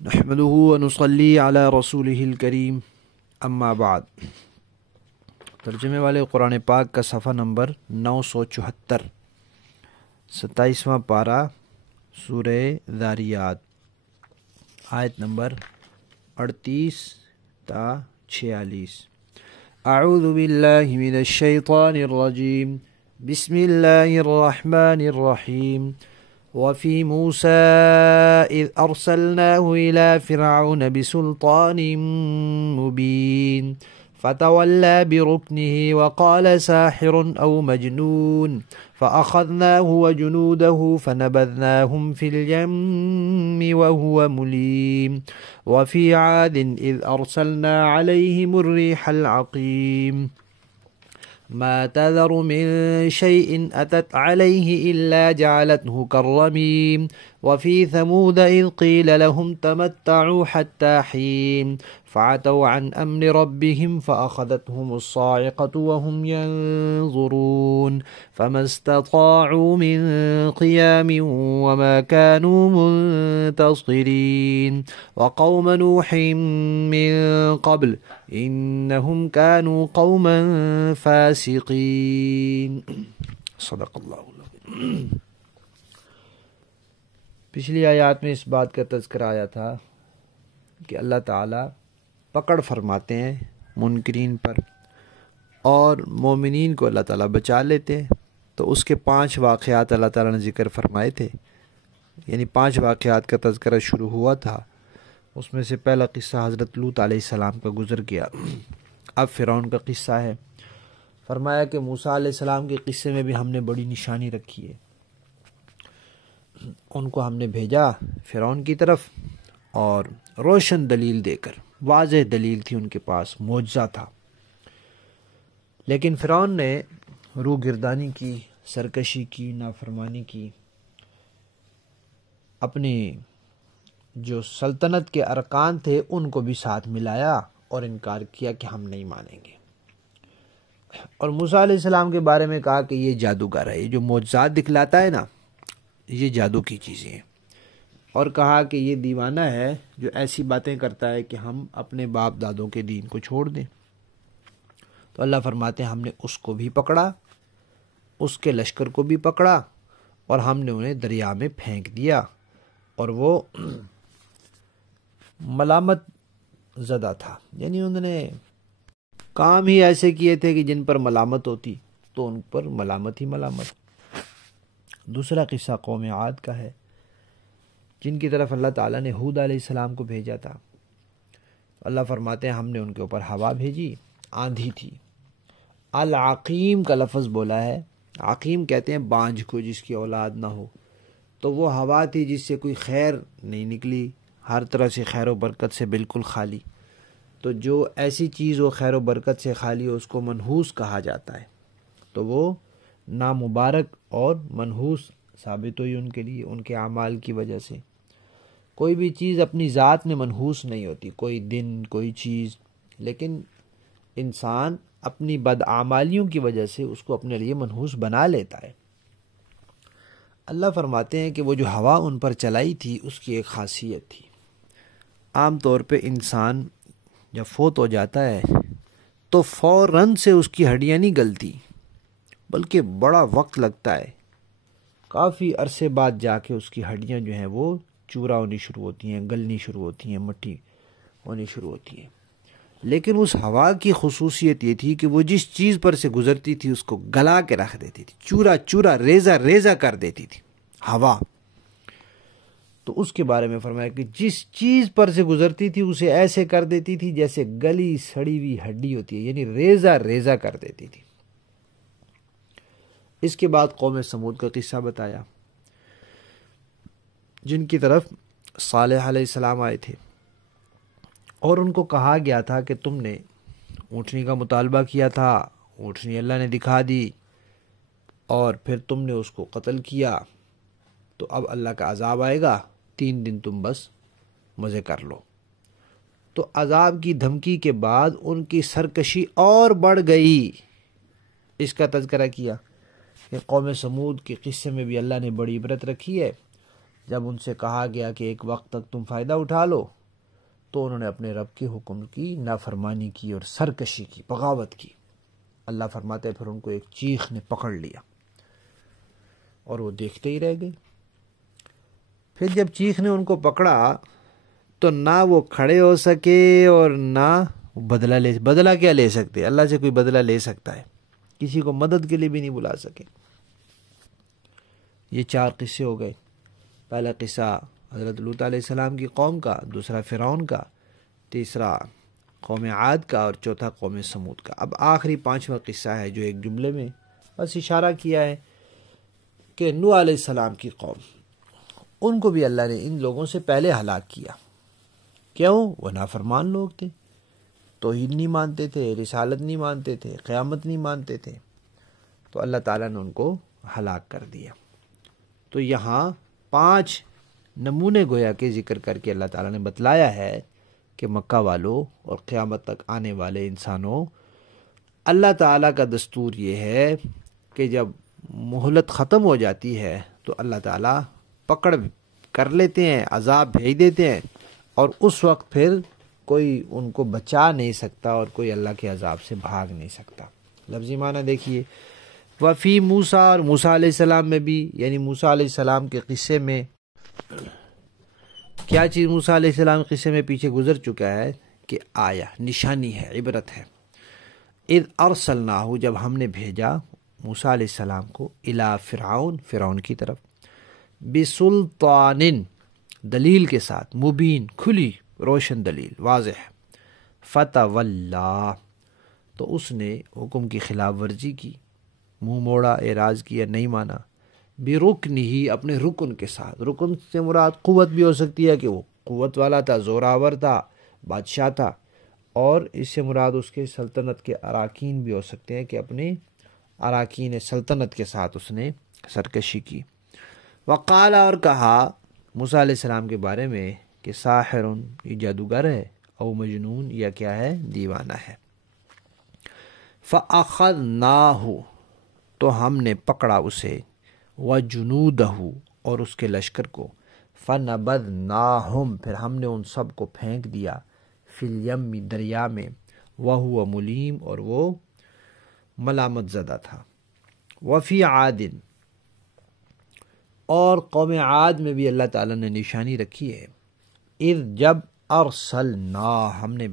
نحمده ونصلي على رسوله الکریم اما بعد۔ ترجمے والے قرآن پاک کا صفحہ نمبر 974، 27واں پارہ سورہ ذاریات، آیت نمبر 38 تا 46۔ اعوذ باللہ من الشیطان الرجیم، بسم اللہ الرحمن الرحیم۔ وفي موسى إذ أرسلناه إلى فرعون بسلطان مبين فتولى بركنه وقال ساحر أو مجنون فأخذناه وجنوده فنبذناهم في اليم وهو مليم۔ وفي عاد إذ أرسلنا عليهم الريح العقيم ما تذر من شيء أتت عليه إلا جعلته كالرميم۔ وفي ثمود إذ قيل لهم تمتعوا حتى حين فعتوا عن أمر ربهم فأخذتهم الصاعقة وهم ينظرون فما استطاعوا من قيام وما كانوا منتصرين۔ وقوم نوح من قبل إنهم كانوا قوما فاسقين۔ صدق اللہ العظیم۔ پچھلی آیات میں اس بات کا تذکرہ آیا تھا کہ اللہ تعالیٰ پکڑ فرماتے ہیں منکرین پر اور مومنین کو اللہ تعالیٰ بچا لیتے ہیں۔ تو اس کے 5 واقعات اللہ تعالیٰ نے ذکر فرمائے تھے، یعنی 5 واقعات کا تذکرہ شروع ہوا تھا۔ اس میں سے پہلا قصہ حضرت لوط علیہ السلام کا گزر گیا۔ اب فرعون کا قصہ ہے۔ فرمایا کہ موسیٰ علیہ السلام کے قصے میں بھی ہم نے بڑی نشانی رکھی ہے۔ ان کو ہم نے بھیجا فرعون کی طرف اور روشن دلیل دے کر، واضح دلیل تھی ان کے پاس، معجزہ تھا، لیکن فرعون نے روح گردانی کی، سرکشی کی، نافرمانی کی، اپنی جو سلطنت کے ارکان تھے ان کو بھی ساتھ ملایا اور انکار کیا کہ ہم نہیں مانیں گے۔ اور موسیٰ علیہ السلام کے بارے میں کہا کہ یہ جادوگر ہے، یہ جو معجزات دکھلاتا ہے نا، یہ جادو کی چیزیں ہیں، اور کہا کہ یہ دیوانہ ہے جو ایسی باتیں کرتا ہے کہ ہم اپنے باپ دادوں کے دین کو چھوڑ دیں۔ تو اللہ فرماتے ہیں ہم نے اس کو بھی پکڑا، اس کے لشکر کو بھی پکڑا، اور ہم نے انہیں دریا میں پھینک دیا، اور وہ ملامت زدہ تھا، یعنی انہوں نے کام ہی ایسے کیے تھے کہ جن پر ملامت ہوتی، تو ان پر ملامت ہی ملامت۔ دوسرا قصہ قوم عاد کا ہے، جن کی طرف اللہ تعالیٰ نے ہود علیہ السلام کو بھیجا تھا۔ اللہ فرماتے ہیں ہم نے ان کے اوپر ہوا بھیجی، آندھی تھی۔ العقیم کا لفظ بولا ہے، عقیم کہتے ہیں بانجھ کو جس کی اولاد نہ ہو، تو وہ ہوا تھی جس سے کوئی خیر نہیں نکلی، ہر طرح سے خیر و برکت سے بالکل خالی۔ تو جو ایسی چیز ہو خیر و برکت سے خالی ہو اس کو منحوس کہا جاتا ہے، تو وہ نامبارک اور منحوس ثابت ہوئی ان کے لیے، ان کے اعمال کی وجہ سے۔ کوئی بھی چیز اپنی ذات میں منحوس نہیں ہوتی، کوئی دن، کوئی چیز، لیکن انسان اپنی بدعمالیوں کی وجہ سے اس کو اپنے لیے منحوس بنا لیتا ہے۔ اللہ فرماتے ہیں کہ وہ جو ہوا ان پر چلائی تھی اس کی ایک خاصیت تھی۔ عام طور پہ انسان جب فوت ہو جاتا ہے تو فوراً سے اس کی ہڈیاں نہیں گلتی، بلکہ بڑا وقت لگتا ہے، کافی عرصے بعد جا کے اس کی ہڈیاں جو ہیں وہ چورا ہونی شروع ہوتی ہیں، گلنی شروع ہوتی ہیں، مٹی ہونی شروع ہوتی ہیں۔ لیکن اس ہوا کی خصوصیت یہ تھی کہ وہ جس چیز پر سے گزرتی تھی اس کو گلا کے رکھ دیتی تھی، چورا چورا، ریزہ ریزہ کر دیتی تھی ہوا۔ تو اس کے بارے میں فرمایا کہ جس چیز پر سے گزرتی تھی اسے ایسے کر دیتی تھی جیسے گلی سڑی ہوئی ہڈی ہوتی ہے، یعنی ریزہ ریزہ کر دیتی تھی۔ اس کے بعد قوم سمود کا قصہ بتایا، جن کی طرف صالح علیہ السلام آئے تھے، اور ان کو کہا گیا تھا کہ تم نے اونٹنی کا مطالبہ کیا تھا، اونٹنی اللہ نے دکھا دی، اور پھر تم نے اس کو قتل کیا، تو اب اللہ کا عذاب آئے گا، 3 دن تم بس مزے کر لو۔ تو عذاب کی دھمکی کے بعد ان کی سرکشی اور بڑھ گئی۔ اس کا تذکرہ کیا کہ قوم سمود کے قصے میں بھی اللہ نے بڑی عبرت رکھی ہے۔ جب ان سے کہا گیا کہ ایک وقت تک تم فائدہ اٹھا لو تو انہوں نے اپنے رب کے حکم کی نافرمانی کی اور سرکشی کی، بغاوت کی۔ اللہ فرماتے ہیں پھر ان کو ایک چیخ نے پکڑ لیا اور وہ دیکھتے ہی رہ گئے۔ پھر جب چیخ نے ان کو پکڑا تو نہ وہ کھڑے ہو سکے اور نہ بدلہ کیا لے سکتے؟ اللہ سے کوئی بدلہ لے سکتا ہے؟ کسی کو مدد کے لیے بھی نہیں بلا سکے۔ یہ 4 قصے ہو گئے۔ پہلا قصہ حضرت لوط علیہ السلام کی قوم کا، دوسرا فرعون کا، تیسرا قوم عاد کا اور چوتھا قوم سمود کا۔ اب آخری 5واں قصہ ہے جو ایک جملے میں بس اشارہ کیا ہے کہ نوح علیہ السلام کی قوم، ان کو بھی اللہ نے ان لوگوں سے پہلے ہلاک کیا۔ کیوں؟ وہ نافرمان لوگ تھے، توحید نہیں مانتے تھے، رسالت نہیں مانتے تھے، قیامت نہیں مانتے تھے، تو اللہ تعالیٰ نے ان کو ہلاک کر دیا۔ تو یہاں 5 نمونے گویا کے ذکر کر کے اللہ تعالیٰ نے بتلایا ہے کہ مکہ والوں اور قیامت تک آنے والے انسانوں، اللہ تعالیٰ کا دستور یہ ہے کہ جب مہلت ختم ہو جاتی ہے تو اللہ تعالیٰ پکڑ کر لیتے ہیں، عذاب بھیج دیتے ہیں، اور اس وقت پھر کوئی ان کو بچا نہیں سکتا اور کوئی اللہ کے عذاب سے بھاگ نہیں سکتا۔ لفظی معنی دیکھیے، وفی موسیٰ، اور موسیٰ علیہ السلام میں بھی، یعنی موسیٰ علیہ السلام کے قصے میں کیا چیز موسیٰ علیہ السلام کے قصے میں پیچھے گزر چکا ہے کہ آیا، نشانی ہے، عبرت ہے۔ اذ ارسلناہ، جب ہم نے بھیجا موسیٰ علیہ السلام کو، الی فرعون، فرعون کی طرف، بسلطان، دلیل کے ساتھ، مبین، کھلی روشن دلیل، واضح، فتولا، تو اس نے حکم کی خلاف ورزی کی، منہ موڑا، اعراض کیا، نہیں مانا، برکنہ، اپنے رکن کے ساتھ۔ رکن سے مراد قوت بھی ہو سکتی ہے کہ وہ قوت والا تھا، زوراور تھا، بادشاہ تھا، اور اس سے مراد اس کے سلطنت کے اراکین بھی ہو سکتے ہیں کہ اپنے اراکین سلطنت کے ساتھ اس نے سرکشی کی۔ وقال، اور کہا موسیٰ علیہ السلام کے بارے میں کہ ساحر، یہ جادوگر ہے، او مجنون، یا کیا ہے، دیوانہ ہے۔ فاخذناہ، تو ہم نے پکڑا اسے، وجنودہ، اور اس کے لشکر کو، فنبذناہم، پھر ہم نے ان سب کو پھینک دیا، فی الیم، دریا میں، وہو ملیم، اور وہ ملامت زدہ تھا۔ وفی عاد، اور قوم عاد میں بھی اللہ تعالیٰ نے نشانی رکھی ہے، اذ، جب، ارسلنا، ہم نے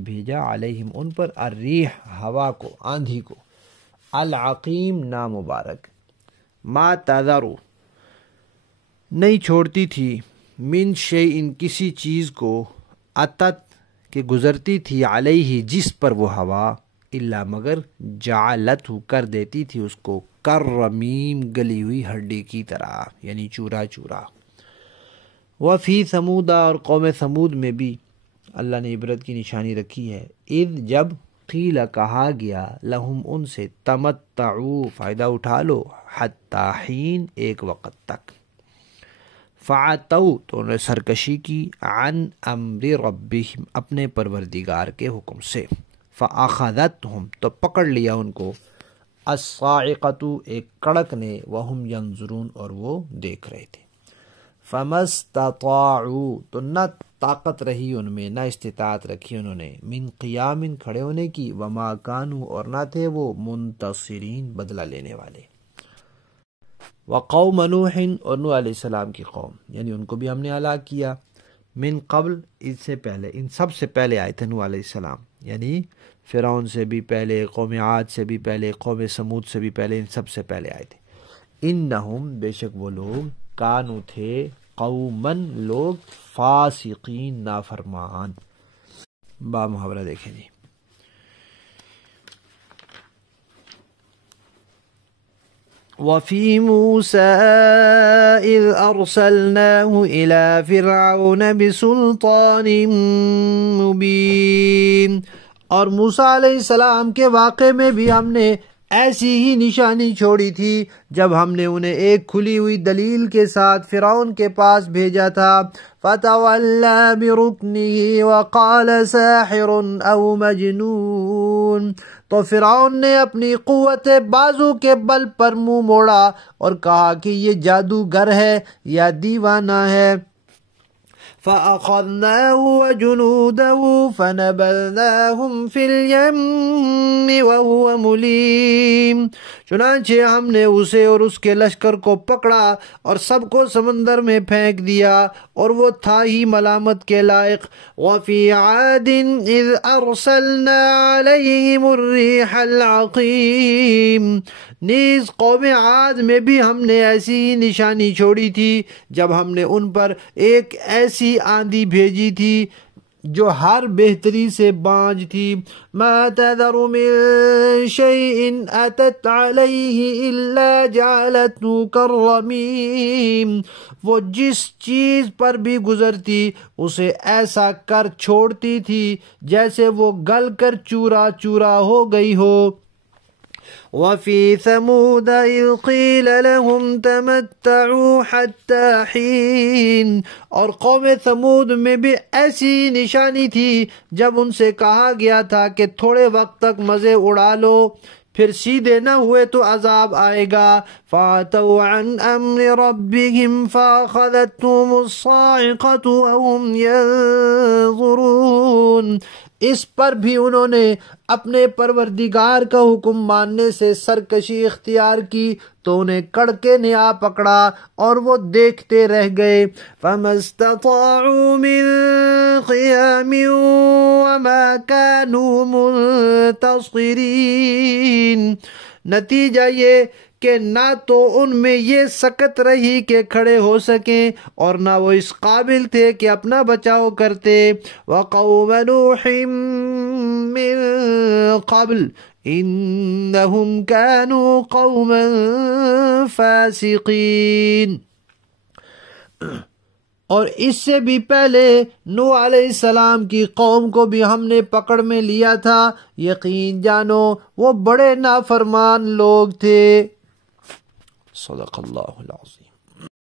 بھیجا علیہم، ان پر، الریح، ہوا کو، آندھی کو، العقیم، نامبارک، ما تذرو، نہیں چھوڑتی تھی، من شیء، کسی چیز کو، اتت، کہ گزرتی تھی، علیہ، جس پر وہ ہوا، الا، مگر، جعلتہ، کر دیتی تھی اس کو، کرمیم، گلی ہوئی ہڈی کی طرح، یعنی چورا چورا۔ وفی ثمود، اور قوم ثمود میں بھی اللہ نے عبرت کی نشانی رکھی ہے، اذ، جب، قیل، کہا گیا، لہم، ان سے، تمتعوا، فائدہ اٹھا لو، حتی حین، ایک وقت تک، فعتوا، تو انہوں نے سرکشی کی، عن امر ربہم، اپنے پروردگار کے حکم سے، فاخذتہم، تو پکڑ لیا ان کو، الصاعقۃ، ایک کڑک نے، وہم ینظرون، اور وہ دیکھ رہے تھے، فما استطاعوا، تو نہ طاقت رہی ان میں، نہ استطاعت رکھی انہوں نے، من قیام، کھڑے ہونے کی، وما کانوا، اور نہ تھے وہ، منتصرین، بدلہ لینے والے۔ وقوم نوح، اور نوح علیہ السلام کی قوم، یعنی ان کو بھی ہم نے ہلاک کیا، من قبل، اس سے پہلے، ان سب سے پہلے آئے تھے نوح علیہ السلام، یعنی فرعون سے بھی پہلے، قوم عاد سے بھی پہلے، قوم سمود سے بھی پہلے، ان سب سے پہلے آئے تھے۔ انہم، بے شک وہ لوگ، کانو، تھے، قومن، لوگ، فاسقین، نافرمان۔ با محاورہ دیکھیں جی، وفی موسیٰ اذ ارسلناہ الی فرعون بسلطان مبین، اور موسیٰ علیہ السلام کے واقعے میں بھی ہم نے ایسی ہی نشانی چھوڑی تھی جب ہم نے انہیں ایک کھلی ہوئی دلیل کے ساتھ فرعون کے پاس بھیجا تھا۔ فَتَوَلَّى بِرُكْنِهِ وَقَالَ سَاحِرٌ أَوْ مَجْنُونٌ، تو فرعون نے اپنی قوت بازو کے بل پر منہ موڑا اور کہا کہ یہ جادوگر ہے یا دیوانہ ہے۔ فَأَخَذْنَاهُ وَجُنُودَهُ فَنَبَذْنَاهُمْ فِي الْيَمِّ وَهُوَ مُلِيمٌ، چنانچہ ہم نے اسے اور اس کے لشکر کو پکڑا اور سب کو سمندر میں پھینک دیا اور وہ تھا ہی ملامت کے لائق۔ وَفِي عَادٍ إِذْ أَرْسَلْنَا عَلَيْهِمُ الرِّيحَ الْعَقِيمَ، نیز قوم عاد میں بھی ہم نے ایسی ہی نشانی چھوڑی تھی جب ہم نے ان پر ایک ایسی آندھی بھیجی تھی جو ہر بہتری سے بانج تھی۔ مَا تَذَرُ مِن شَيْءٍ أَتَتْ عَلَيْهِ إِلَّا جَعَلَتْهُ كَالرَّمِيمِ، وہ جس چیز پر بھی گزرتی اسے ایسا کر چھوڑتی تھی جیسے وہ گل کر چورا چورا ہو گئی ہو۔ وَفِي ثَمُودَ إِذْ قِيلَ لَهُمْ تَمَتَّعُوا حَتَّى حِينٍ، اور قوم ثمود میں بھی ایسی نشانی تھی جب ان سے کہا گیا تھا کہ تھوڑے وقت تک مزے اڑا لو، پھر سیدھے نہ ہوئے تو عذاب آئے گا۔ فَعَتَوْا عَنْ أَمْرِ رَبِّهِمْ فَأَخَذَتْهُمُ الصَّاعِقَةُ وَهُمْ يَنظُرُونَ، اس پر بھی انہوں نے اپنے پروردگار کا حکم ماننے سے سرکشی اختیار کی تو انہیں کڑکے نے آ پکڑا اور وہ دیکھتے رہ گئے۔ فَمَا اسْتَطَاعُوا مِن قِيَامٍ وَمَا كَانُوا مُنتَصِرِينَ، نتیجہ یہ کہ نہ تو ان میں یہ سکت رہی کہ کھڑے ہو سکیں اور نہ وہ اس قابل تھے کہ اپنا بچاؤ کرتے۔ وَقَوْمَ نُوحٍ مِّن قَبْلُ إِنَّهُمْ كَانُوا قَوْمًا فَاسِقِينَ، اور اس سے بھی پہلے نوح علیہ السلام کی قوم کو بھی ہم نے پکڑ میں لیا تھا، یقین جانو وہ بڑے نافرمان لوگ تھے۔ صدق اللہ العظیم۔